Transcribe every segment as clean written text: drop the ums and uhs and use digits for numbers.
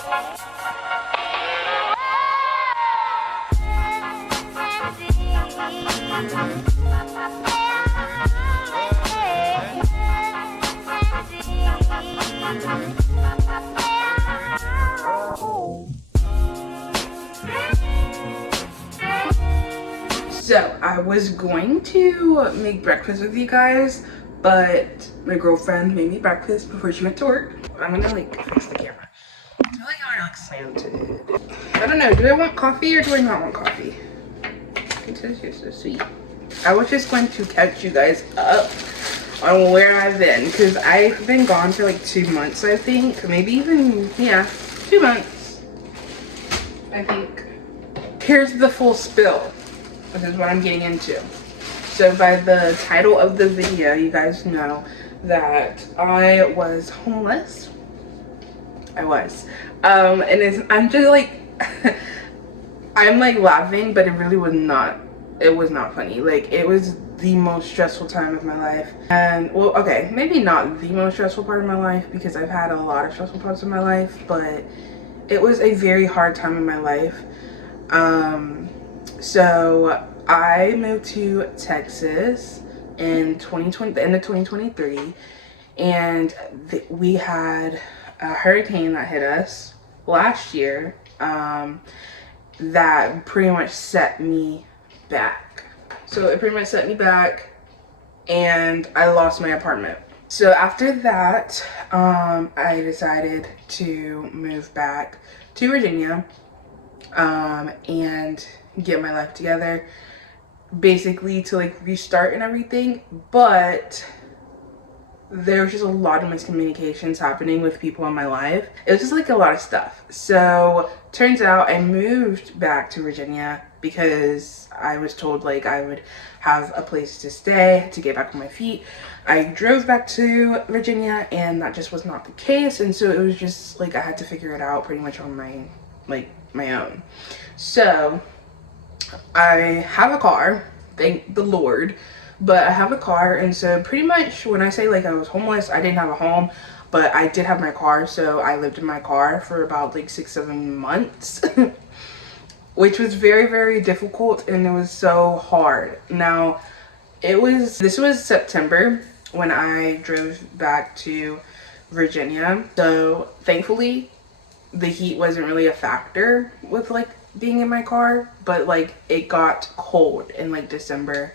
So I was going to make breakfast with you guys, but my girlfriend made me breakfast before she went to work. I'm gonna like fix the camera. I feel like I'm like slanted. I don't know, do I want coffee or do I not want coffee? It tastes just so sweet. I was just going to catch you guys up on where I've been, because I've been gone for like 2 months, I think. Maybe even, yeah, 2 months, I think. Here's the full spill. This is what I'm getting into. So by the title of the video, you guys know that I was homeless. I was. And I'm just like, I'm like laughing, but it really was not, it was not funny. Like, it was the most stressful time of my life. And, well, okay, maybe not the most stressful part of my life, because I've had a lot of stressful parts of my life, but it was a very hard time in my life. So I moved to Texas in 2020, the end of 2023, and we had a hurricane that hit us last year that pretty much set me back. So it pretty much set me back, and I lost my apartment. So after that, I decided to move back to Virginia and get my life together, basically to like restart and everything. But there was just a lot of miscommunications happening with people in my life. It was just like a lot of stuff. So turns out I moved back to Virginia because I was told like I would have a place to stay, to get back on my feet. I drove back to Virginia and that just was not the case, and so it was just like I had to figure it out pretty much on my own. So I have a car, thank the Lord, but I have a car, and so pretty much when I say like I was homeless, I didn't have a home, but I did have my car, so I lived in my car for about like 6-7 months, which was very, very difficult, and it was so hard. Now, this was September when I drove back to Virginia, so thankfully the heat wasn't really a factor with like being in my car, but like it got cold in like December,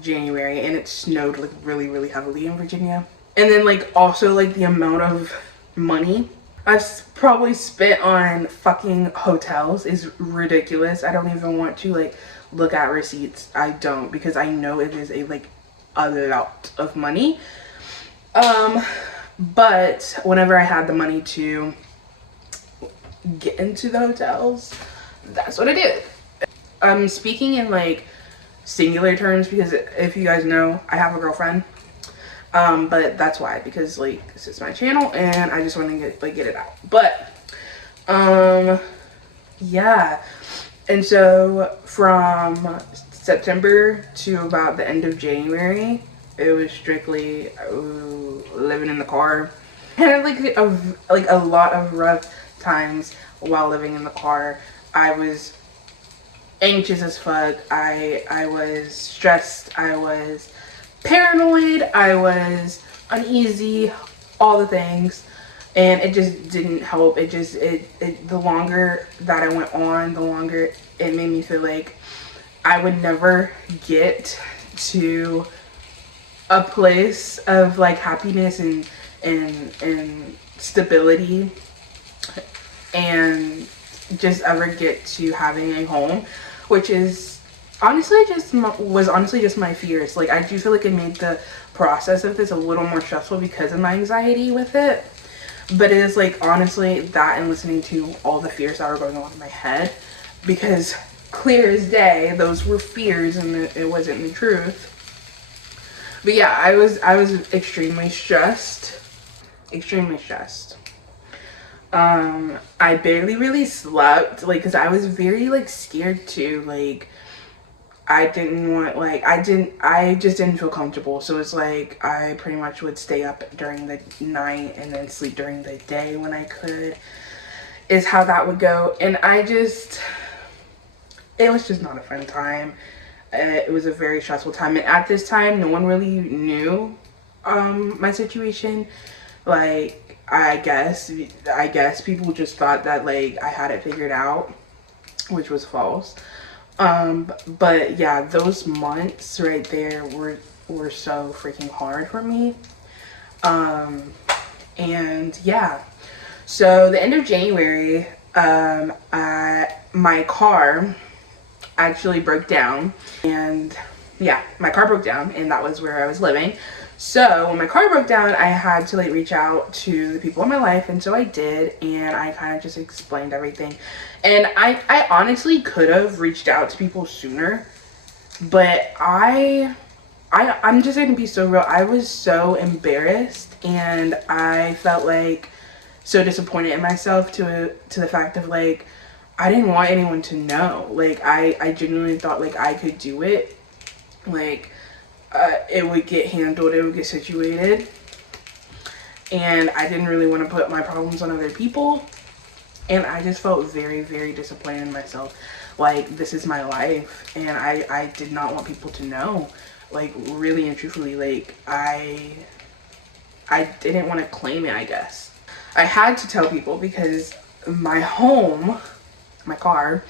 January, and it snowed like really, really heavily in Virginia. And then like also like the amount of money I've probably spent on fucking hotels is ridiculous. I don't even want to like look at receipts. I don't, because I know it is a lot of money. But whenever I had the money to get into the hotels, that's what I did. I'm speaking in like singular terms because if you guys know, I have a girlfriend, but that's why, because like this is my channel and I just want to get it out. But yeah, and so from September to about the end of January, it was strictly living in the car. I had like a lot of rough times while living in the car. I was anxious as fuck. I was stressed. I was paranoid. I was uneasy. All the things, and it just didn't help. The longer that I went on, the longer it made me feel like I would never get to a place of like happiness and stability, and just ever get to having a home, which is honestly just my fears. Like, I do feel like it made the process of this a little more stressful because of my anxiety with it, but it is like honestly that and listening to all the fears that were going on in my head, because clear as day those were fears and it wasn't the truth. But yeah, I was extremely stressed. I barely really slept, like, because I was very like scared too. Like, I just didn't feel comfortable. So it's like I pretty much would stay up during the night and then sleep during the day when I could. is how that would go. And it was just not a fun time. It was a very stressful time, and at this time no one really knew my situation. Like, I guess people just thought that like I had it figured out, which was false. But yeah, those months right there were so freaking hard for me. And yeah, so the end of January, my car actually broke down. And yeah, my car broke down, and that was where I was living. So when my car broke down, I had to like reach out to the people in my life, and so I did, and I kind of just explained everything. And I honestly could have reached out to people sooner, but I'm just gonna be so real. I was so embarrassed, and I felt like so disappointed in myself to the fact of like I didn't want anyone to know. Like I genuinely thought like I could do it. Like it would get handled, it would get situated, and I didn't really want to put my problems on other people. And I just felt very, very disappointed in myself. Like, this is my life, and I did not want people to know. Like, really and truthfully, like I didn't want to claim it, I guess. I had to tell people because my car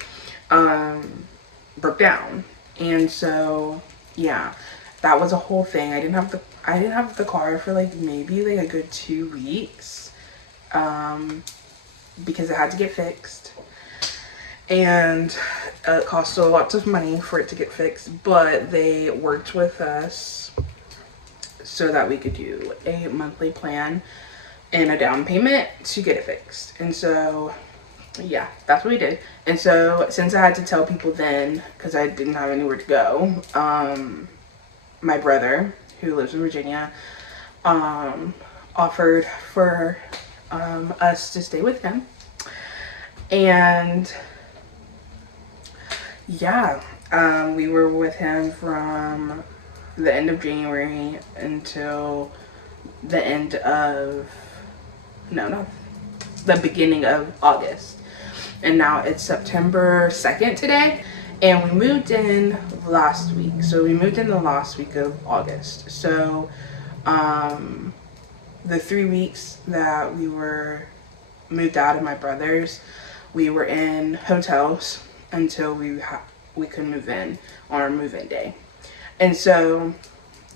broke down. And so yeah, that was a whole thing. I didn't have the car for like maybe like a good 2 weeks, because it had to get fixed, and it cost a lot of money for it to get fixed, but they worked with us so that we could do a monthly plan and a down payment to get it fixed. And so yeah, that's what we did. And so since I had to tell people then, because I didn't have anywhere to go, my brother, who lives in Virginia, offered for us to stay with him. And yeah, we were with him from the end of January until the end of the beginning of August. And now it's September 2nd today, and we moved in last week. So we moved in the last week of August. So the 3 weeks that we were moved out of my brother's, we were in hotels until we could move in on our move-in day. And so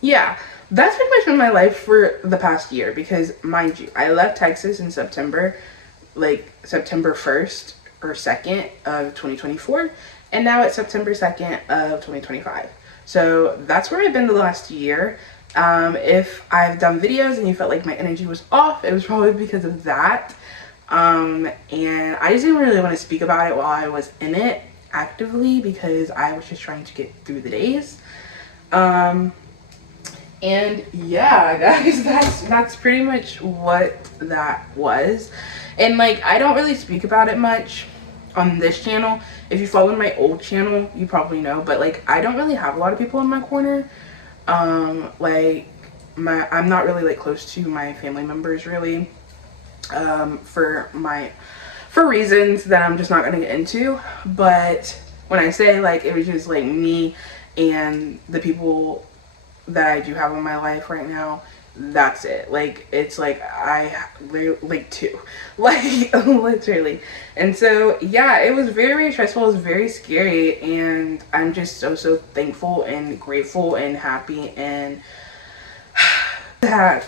yeah, that's pretty much been my life for the past year, because mind you, I left Texas in September, like September 1st or 2nd of 2024, and now it's September 2nd of 2025. So that's where I've been the last year. If I've done videos and you felt like my energy was off, it was probably because of that. And I just didn't really want to speak about it while I was in it actively, because I was just trying to get through the days. And yeah, guys, that's pretty much what that was. And like, I don't really speak about it much on this channel. If you follow my old channel, you probably know, but like, I don't really have a lot of people in my corner. Like I'm not really like close to my family members really, for reasons that I'm just not gonna get into. But when I say like, it was just like me and the people that I do have in my life right now, that's it. Like, it's like like two, like literally. And so yeah, it was very, very stressful. It was very scary, and I'm just so thankful and grateful and happy, and that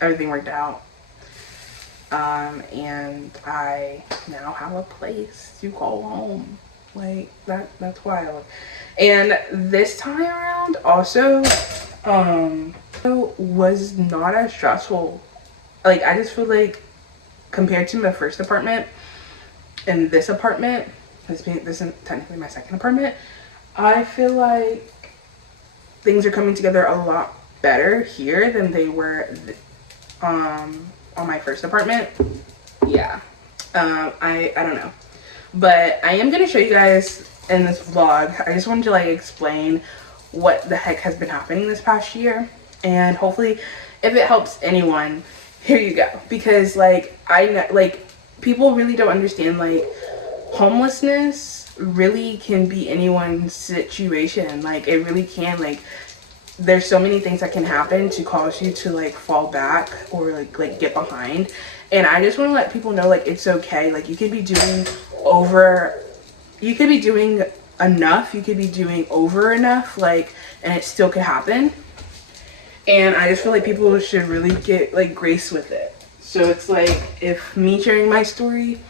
everything worked out. And I now have a place to call home. Like, that's wild. And this time around also was not as stressful. Like, I just feel like compared to my first apartment and this apartment, this is technically my second apartment, I feel like things are coming together a lot better here than they were on my first apartment. Yeah. I don't know, but I am gonna show you guys in this vlog. I just wanted to like explain what the heck has been happening this past year, and hopefully if it helps anyone, here you go. Because like, I know, like, people really don't understand, like, homelessness really can be anyone's situation. Like, it really can. Like, there's so many things that can happen to cause you to like fall back or like get behind. And I just want to let people know, like, it's okay. Like, you could be doing enough, you could be doing over enough, like, and it still could happen. And I just feel like people should really get like grace with it. So it's like, if me sharing my story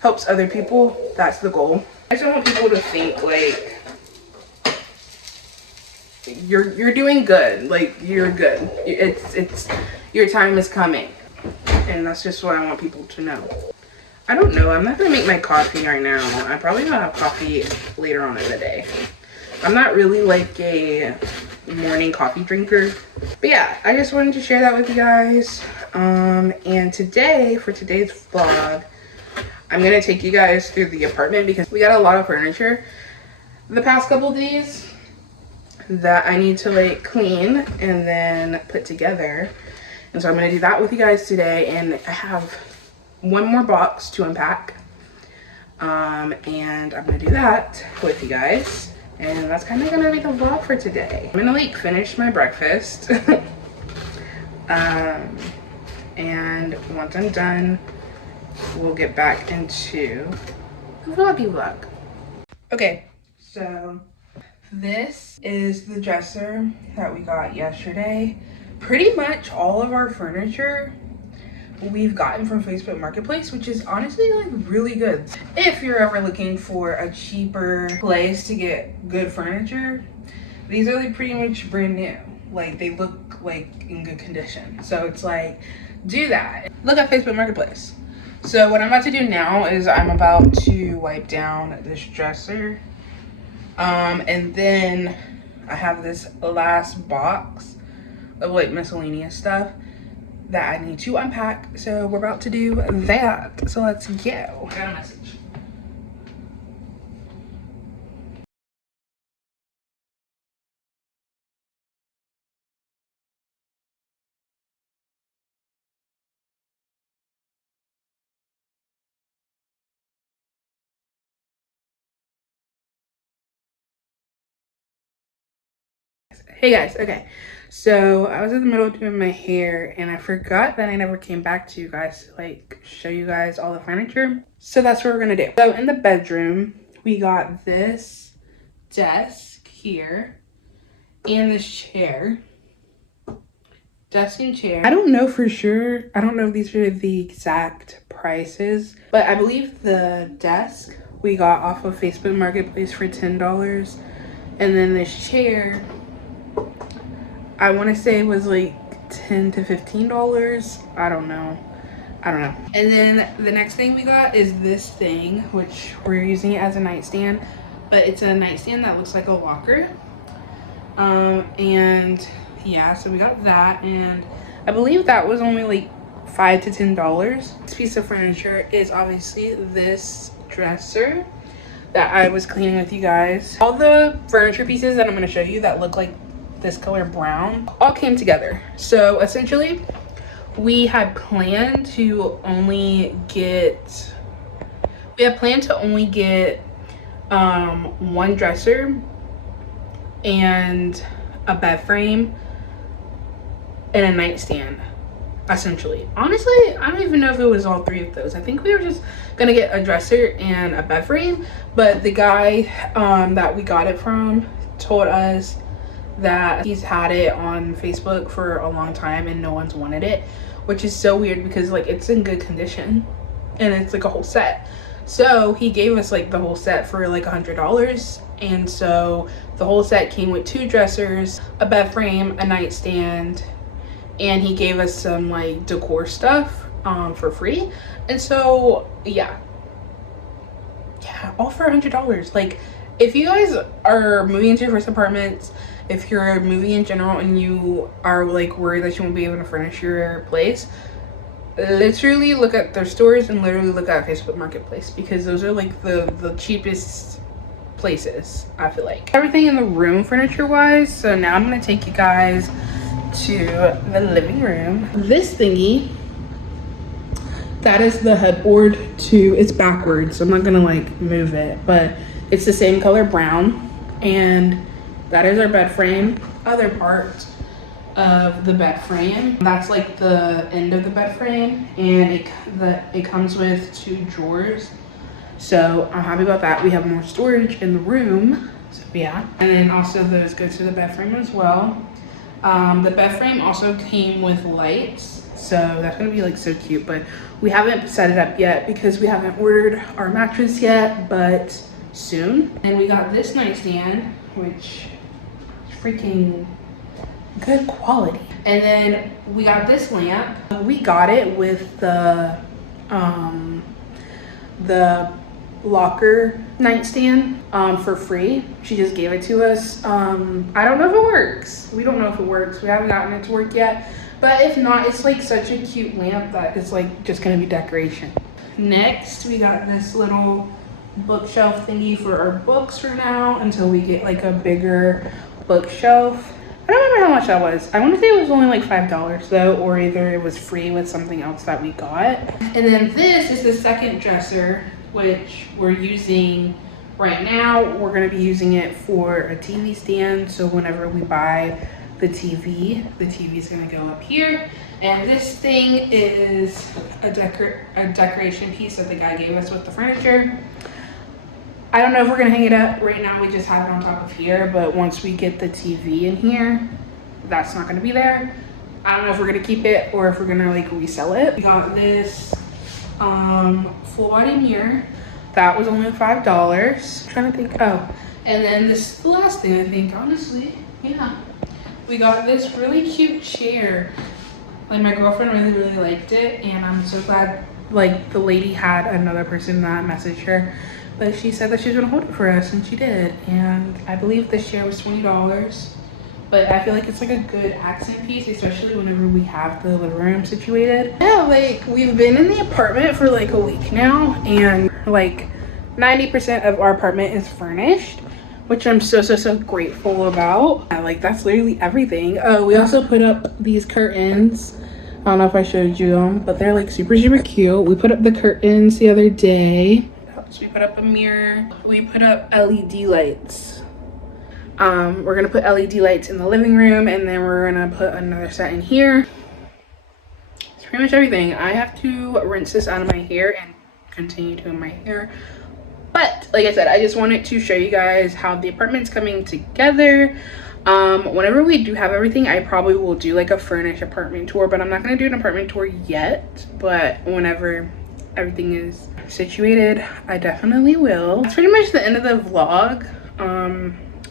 helps other people, that's the goal. I just don't want people to think like you're doing good. Like, you're good. It's your time is coming. And that's just what I want people to know. I don't know. I'm not gonna make my coffee right now. I probably gonna have coffee later on in the day. I'm not really like a morning coffee drinker. But yeah, I just wanted to share that with you guys. And today, for today's vlog, I'm gonna take you guys through the apartment because we got a lot of furniture the past couple days that I need to like clean and then put together. And so I'm gonna do that with you guys today. And I have one more box to unpack. And I'm gonna do that with you guys. And that's kind of gonna be the vlog for today. I'm gonna like finish my breakfast. And once I'm done, we'll get back into the vloggy vlog. Okay, so this is the dresser that we got yesterday. Pretty much all of our furniture we've gotten from Facebook Marketplace, which is honestly like really good. If you're ever looking for a cheaper place to get good furniture, these are like pretty much brand new. Like, they look like in good condition. So it's like, do that. Look at Facebook Marketplace. So what I'm about to do now is I'm about to wipe down this dresser. And then I have this last box of like miscellaneous stuff that I need to unpack. So we're about to do that. So let's go. I got a message. Hey guys, okay, so I was in the middle of doing my hair and I forgot that I never came back to you guys to like show you guys all the furniture. So that's what we're gonna do. So in the bedroom, we got this desk here and this chair. Desk and chair. I don't know for sure. I don't know if these are the exact prices, but I believe the desk we got off of Facebook Marketplace for $10. And then this chair, I want to say it was like $10 to $15. I don't know. And then the next thing we got is this thing, which we're using it as a nightstand, but it's a nightstand that looks like a locker. And yeah, so we got that, and I believe that was only like $5 to $10. This piece of furniture is obviously this dresser that I was cleaning with you guys. All the furniture pieces that I'm going to show you that look like this color brown all came together. So essentially we had planned to only get one dresser and a bed frame and a nightstand, essentially. Honestly, I don't even know if it was all three of those. I think we were just gonna get a dresser and a bed frame, but the guy that we got it from told us that he's had it on Facebook for a long time and no one's wanted it, which is so weird because like it's in good condition and it's like a whole set. So he gave us like the whole set for like $100, and so the whole set came with 2 dressers, a bed frame, a nightstand, and he gave us some like decor stuff for free. And so yeah, all for $100. Like, if you guys are moving into your first apartments, if you're moving in general and you are like worried that you won't be able to furnish your place, literally look at their stores and literally look at Facebook Marketplace, because those are like the cheapest places, I feel like. Everything in the room furniture wise. So now I'm gonna take you guys to the living room. This thingy that is the headboard to, it's backwards, so I'm not gonna like move it, but it's the same color brown. And that is our bed frame. Other part of the bed frame, that's like the end of the bed frame, and it comes with 2 drawers. So I'm happy about that. We have more storage in the room, so yeah. And then also those go to the bed frame as well. The bed frame also came with lights, so that's gonna be like so cute, but we haven't set it up yet because we haven't ordered our mattress yet, but soon. And we got this nightstand, which is freaking good quality. And then we got this lamp. We got it with the locker nightstand for free. She just gave it to us. I don't know if it works. We don't know if it works. We haven't gotten it to work yet. But if not, it's like such a cute lamp that it's like just gonna be decoration. Next, we got this little bookshelf thingy for our books for now until we get like a bigger bookshelf. I don't remember how much that was. I want to say it was only like $5 though, or either it was free with something else that we got. And then this is the second dresser, which we're using right now. We're going to be using it for a TV stand. So whenever we buy the TV is going to go up here. And this thing is a decoration piece that the guy gave us with the furniture. I don't know if we're gonna hang it up right now. We just have it on top of here, but once we get the TV in here, that's not gonna be there. I don't know if we're gonna keep it or if we're gonna like resell it. We got this full body mirror. That was only $5. I'm trying to think, oh. And then this the last thing I think, honestly, yeah. We got this really cute chair. Like my girlfriend really liked it, and I'm so glad like the lady had another person that messaged her. But she said that she was gonna hold it for us, and she did. And I believe this chair was $20. But I feel like it's like a good accent piece, especially whenever we have the living room situated. Yeah, like we've been in the apartment for like a week now, and like 90% of our apartment is furnished, which I'm so grateful about. Like that's literally everything. Oh, we also put up these curtains. I don't know if I showed you them, but they're like super cute. We put up the curtains the other day. So we put up a mirror. We put up LED lights. We're gonna put LED lights in the living room, and then we're gonna put another set in here. It's pretty much everything. I have to rinse this out of my hair and continue doing my hair. But like I said, I just wanted to show you guys how the apartment's coming together. Whenever we do have everything, I probably will do like a furnished apartment tour, but I'm not gonna do an apartment tour yet. But whenever everything is situated, I definitely will. It's pretty much the end of the vlog.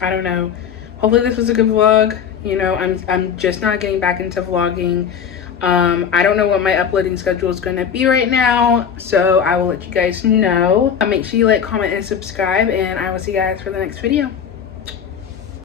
I don't know, hopefully this was a good vlog. You know, I'm just not getting back into vlogging. I don't know what my uploading schedule is going to be right now, so I will let you guys know. Make sure you like, comment, and subscribe, and I will see you guys for the next video.